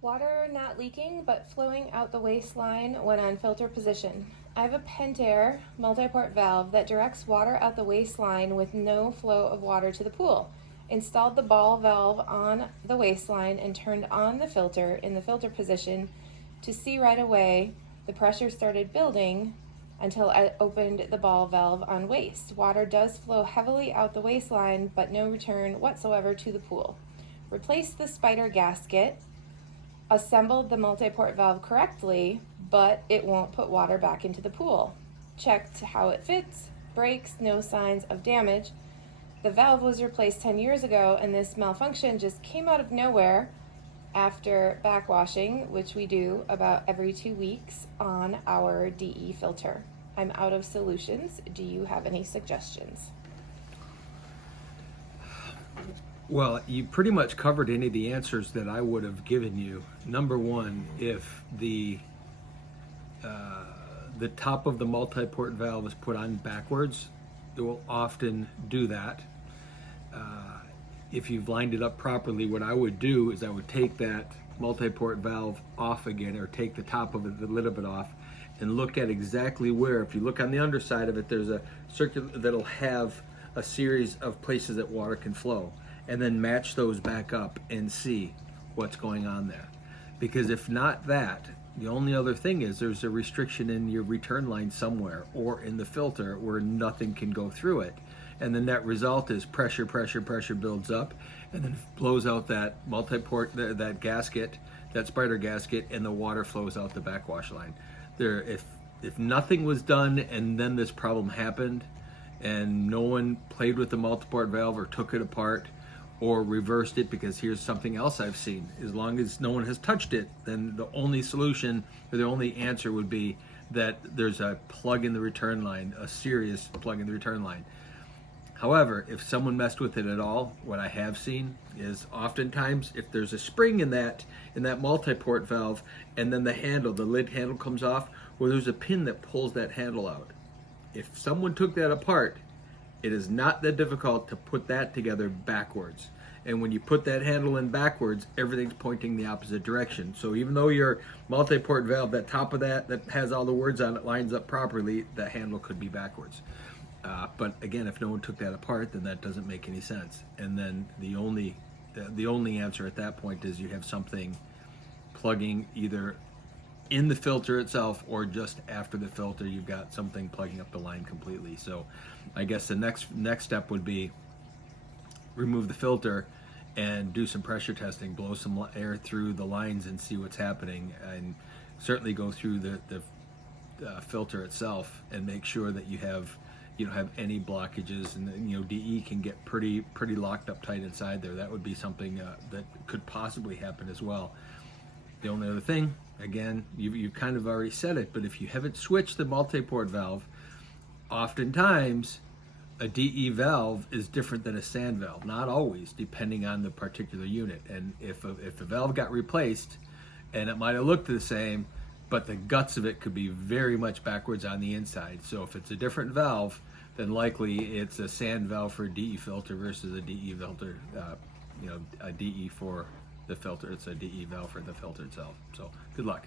Water not leaking but flowing out the waistline when on filter position. I have a Pentair multiport valve that directs water out the waistline with no flow of water to the pool. Installed the ball valve on the waistline and turned on the filter in the filter position to see right away the pressure started building until I opened the ball valve on waist. Water does flow heavily out the waistline but no return whatsoever to the pool. Replaced the spider gasket, assembled the multiport valve correctly, but it won't put water back into the pool. Checked how it fits, breaks, no signs of damage. The valve was replaced 10 years ago and this malfunction just came out of nowhere after backwashing, which we do about every 2 weeks on our DE filter. I'm out of solutions. Do you have any suggestions? Well, you pretty much covered any of the answers that I would have given you. Number one, if the top of the multiport valve is put on backwards, it will often do that. If you've lined it up properly, what I would do is I would take that multiport valve off again, or take the top of it, the lid of it off, and look at exactly where. If you look on the underside of it, there's a circular that'll have a series of places that water can flow, and then match those back up and see what's going on there. Because if not that, the only other thing is there's a restriction in your return line somewhere or in the filter where nothing can go through it. And the net result is pressure builds up and then blows out that multiport, that gasket, that spider gasket, and the water flows out the backwash line. If nothing was done and then this problem happened and no one played with the multiport valve or took it apart or reversed it, because here's something else I've seen. As long as no one has touched it, then the only solution or the only answer would be that there's a plug in the return line, a serious plug in the return line. However, if someone messed with it at all, what I have seen is oftentimes if there's a spring in that multiport valve and then the lid handle comes off, or there's a pin that pulls that handle out. If someone took that apart, it is not that difficult to put that together backwards. And when you put that handle in backwards, everything's pointing the opposite direction. So even though your multiport valve, that top of that has all the words on it, lines up properly, the handle could be backwards. But again, if no one took that apart, then that doesn't make any sense. And then the only answer at that point is you have something plugging either in the filter itself or just after the filter. You've got something plugging up the line completely. So I guess the next step would be remove the filter and do some pressure testing, blow some air through the lines and see what's happening, and certainly go through the filter itself and make sure that you don't have any blockages. And DE can get pretty locked up tight inside there. That would be something that could possibly happen as well. The only other thing, again, you kind of already said it, but if you haven't switched the multiport valve, oftentimes a DE valve is different than a sand valve. Not always, depending on the particular unit. And if the valve got replaced, and it might have looked the same, but the guts of it could be very much backwards on the inside. So if it's a different valve, then likely it's a sand valve for a DE filter versus a DE filter, a DE for the filter. It's a DE valve for the filter itself. So good luck.